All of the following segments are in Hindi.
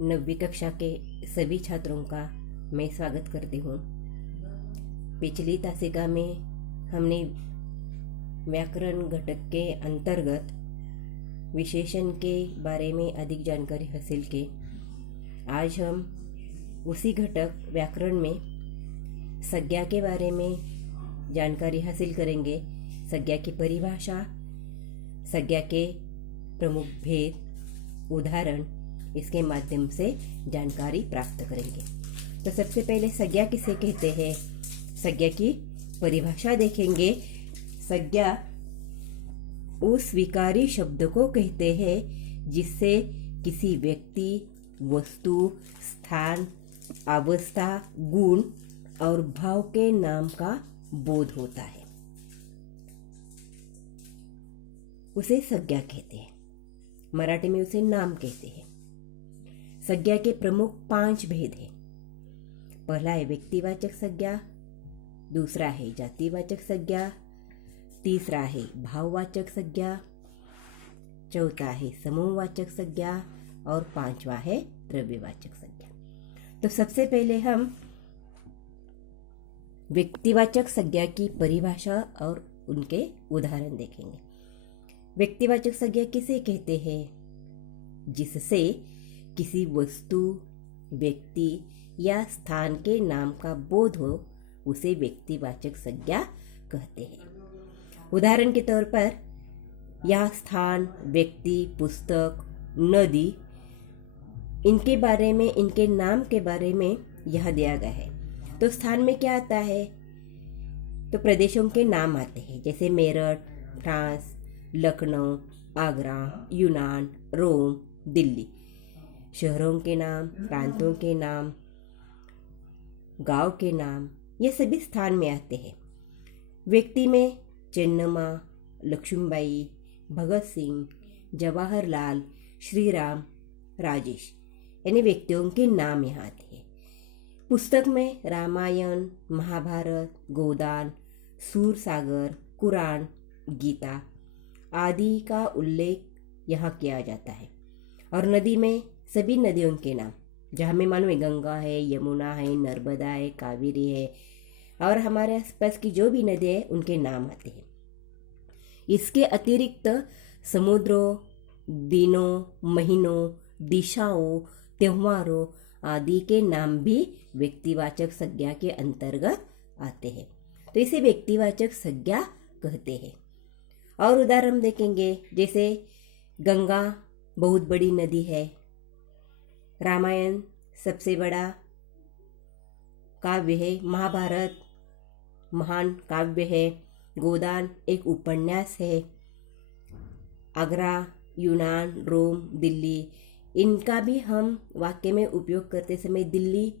9वीं कक्षा के सभी छात्रों का मैं स्वागत करती हूँ। पिछली तासिका में हमने व्याकरण घटक के अंतर्गत विशेषण के बारे में अधिक जानकारी हासिल की। आज हम उसी घटक व्याकरण में संज्ञा के बारे में जानकारी हासिल करेंगे। संज्ञा की परिभाषा, संज्ञा के प्रमुख भेद, उदाहरण, इसके माध्यम से जानकारी प्राप्त करेंगे। तो सबसे पहले संज्ञा किसे कहते हैं, संज्ञा की परिभाषा देखेंगे। संज्ञा उस विकारी शब्द को कहते हैं जिससे किसी व्यक्ति, वस्तु, स्थान, अवस्था, गुण और भाव के नाम का बोध होता है, उसे संज्ञा कहते हैं। मराठी में उसे नाम कहते हैं। संज्ञा के प्रमुख 5 भेद हैं। पहला है व्यक्तिवाचक संज्ञा, दूसरा है जातिवाचक संज्ञा, तीसरा है भाववाचक संज्ञा, चौथा है समूहवाचक संज्ञा और 5वां है द्रव्यवाचक संज्ञा। तो सबसे पहले हम व्यक्तिवाचक संज्ञा की परिभाषा और उनके उदाहरण देखेंगे। व्यक्तिवाचक संज्ञा किसे कहते हैं? जिससे किसी वस्तु, व्यक्ति या स्थान के नाम का बोध हो, उसे व्यक्तिवाचक संज्ञा कहते हैं। उदाहरण के तौर पर यह स्थान, व्यक्ति, पुस्तक, नदी, इनके बारे में, इनके नाम के बारे में यह दिया गया है। तो स्थान में क्या आता है? तो प्रदेशों के नाम आते हैं, जैसे मेरठ, फ्रांस, लखनऊ, आगरा, यूनान, रोम, दिल्ली। शहरों के नाम, प्रांतों के नाम, गांव के नाम, ये सभी स्थान में आते हैं। व्यक्ति में चन्नमा, लक्ष्मीबाई, भगत सिंह, जवाहरलाल, श्री राम, राजेश, यानी व्यक्तियों के नाम यहाँ आते हैं। पुस्तक में रामायण, महाभारत, गोदान, सूरसागर, कुरान, गीता आदि का उल्लेख यहाँ किया जाता है। और नदी में सभी नदियों के नाम, जहाँ में मालूम है गंगा है, यमुना है, नर्मदा है, कावेरी है, और हमारे आसपास की जो भी नदी है उनके नाम आते हैं। इसके अतिरिक्त समुद्रों, दिनों, महीनों, दिशाओं, त्योहारों आदि के नाम भी व्यक्तिवाचक संज्ञा के अंतर्गत आते हैं। तो इसे व्यक्तिवाचक संज्ञा कहते हैं। और उदाहरण देखेंगे, जैसे गंगा बहुत बड़ी नदी है, रामायण सबसे बड़ा काव्य है, महाभारत महान काव्य है, गोदान एक उपन्यास है, आगरा, यूनान, रोम, दिल्ली, इनका भी हम वाक्य में उपयोग करते समय दिल्ली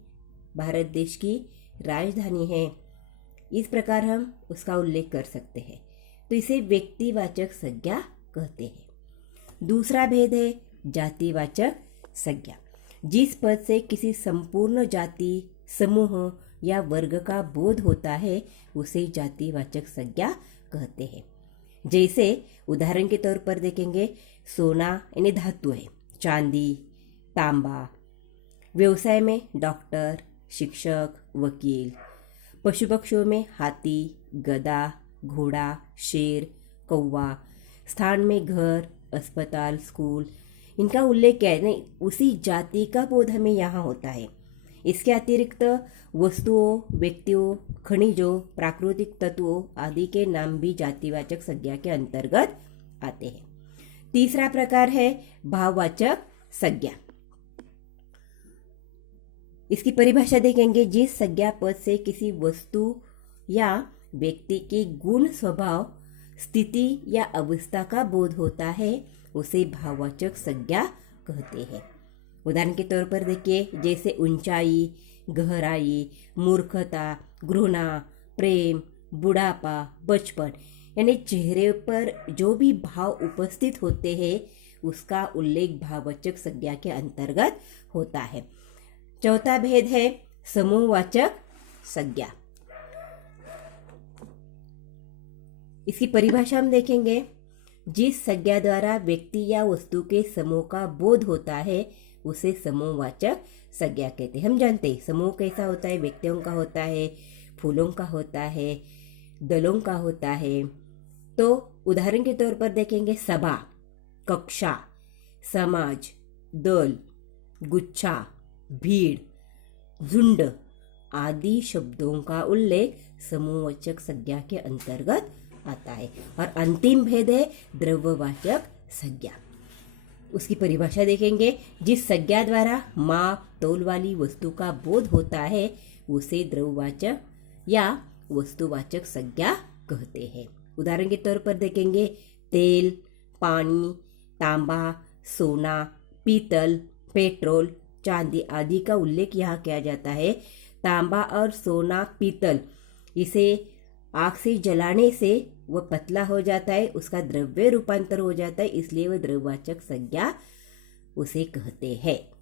भारत देश की राजधानी है, इस प्रकार हम उसका उल्लेख कर सकते हैं। तो इसे व्यक्तिवाचक संज्ञा कहते हैं। दूसरा भेद है जातिवाचक संज्ञा। जिस पद से किसी संपूर्ण जाति, समूह या वर्ग का बोध होता है, उसे जातिवाचक संज्ञा कहते हैं। जैसे उदाहरण के तौर पर देखेंगे, सोना यानी धातु है, चांदी, तांबा। व्यवसाय में डॉक्टर, शिक्षक, वकील। पशु पक्षियों में हाथी, गधा, घोड़ा, शेर, कौवा। स्थान में घर, अस्पताल, स्कूल, इनका उल्लेख क्या है? नहीं, उसी जाति का बोध हमें यहाँ होता है। इसके अतिरिक्त वस्तुओं, व्यक्तियों, खनिजों, प्राकृतिक तत्वों आदि के नाम भी जातिवाचक संज्ञा के अंतर्गत आते हैं। तीसरा प्रकार है भाववाचक संज्ञा। इसकी परिभाषा देखेंगे, जिस संज्ञा पद से किसी वस्तु या व्यक्ति के गुण, स्वभाव, स्थिति या अवस्था का बोध होता है, उसे भाववाचक संज्ञा कहते हैं। उदाहरण के तौर पर देखिए, जैसे ऊंचाई, गहराई, मूर्खता, घृणा, प्रेम, बुढ़ापा, बचपन, यानी चेहरे पर जो भी भाव उपस्थित होते हैं, उसका उल्लेख भाववाचक संज्ञा के अंतर्गत होता है। चौथा भेद है समूहवाचक संज्ञा। इसकी परिभाषा हम देखेंगे, जिस संज्ञा द्वारा व्यक्ति या वस्तु के समूह का बोध होता है, उसे समूहवाचक संज्ञा कहते हैं। हम जानते हैं समूह कैसा होता है, व्यक्तियों का होता है, फूलों का होता है, दलों का होता है। तो उदाहरण के तौर पर देखेंगे सभा, कक्षा, समाज, दल, गुच्छा, भीड़, झुंड आदि शब्दों का उल्लेख समूहवाचक संज्ञा के अंतर्गत आता है। और अंतिम भेद है द्रव्यवाचक संज्ञा। उसकी परिभाषा देखेंगे, जिस संज्ञा द्वारा माप तौल वाली वस्तु का बोध होता है उसे द्रव्यवाचक या वस्तुवाचक संज्ञा कहते हैं। उदाहरण के तौर पर देखेंगे तेल, पानी, तांबा, सोना, पीतल, पेट्रोल, चांदी आदि का उल्लेख यहाँ किया जाता है। तांबा और सोना, पीतल, इसे आग से जलाने से वह पतला हो जाता है, उसका द्रव्य रूपांतर हो जाता है, इसलिए वह द्रव्यवाचक संज्ञा उसे कहते हैं।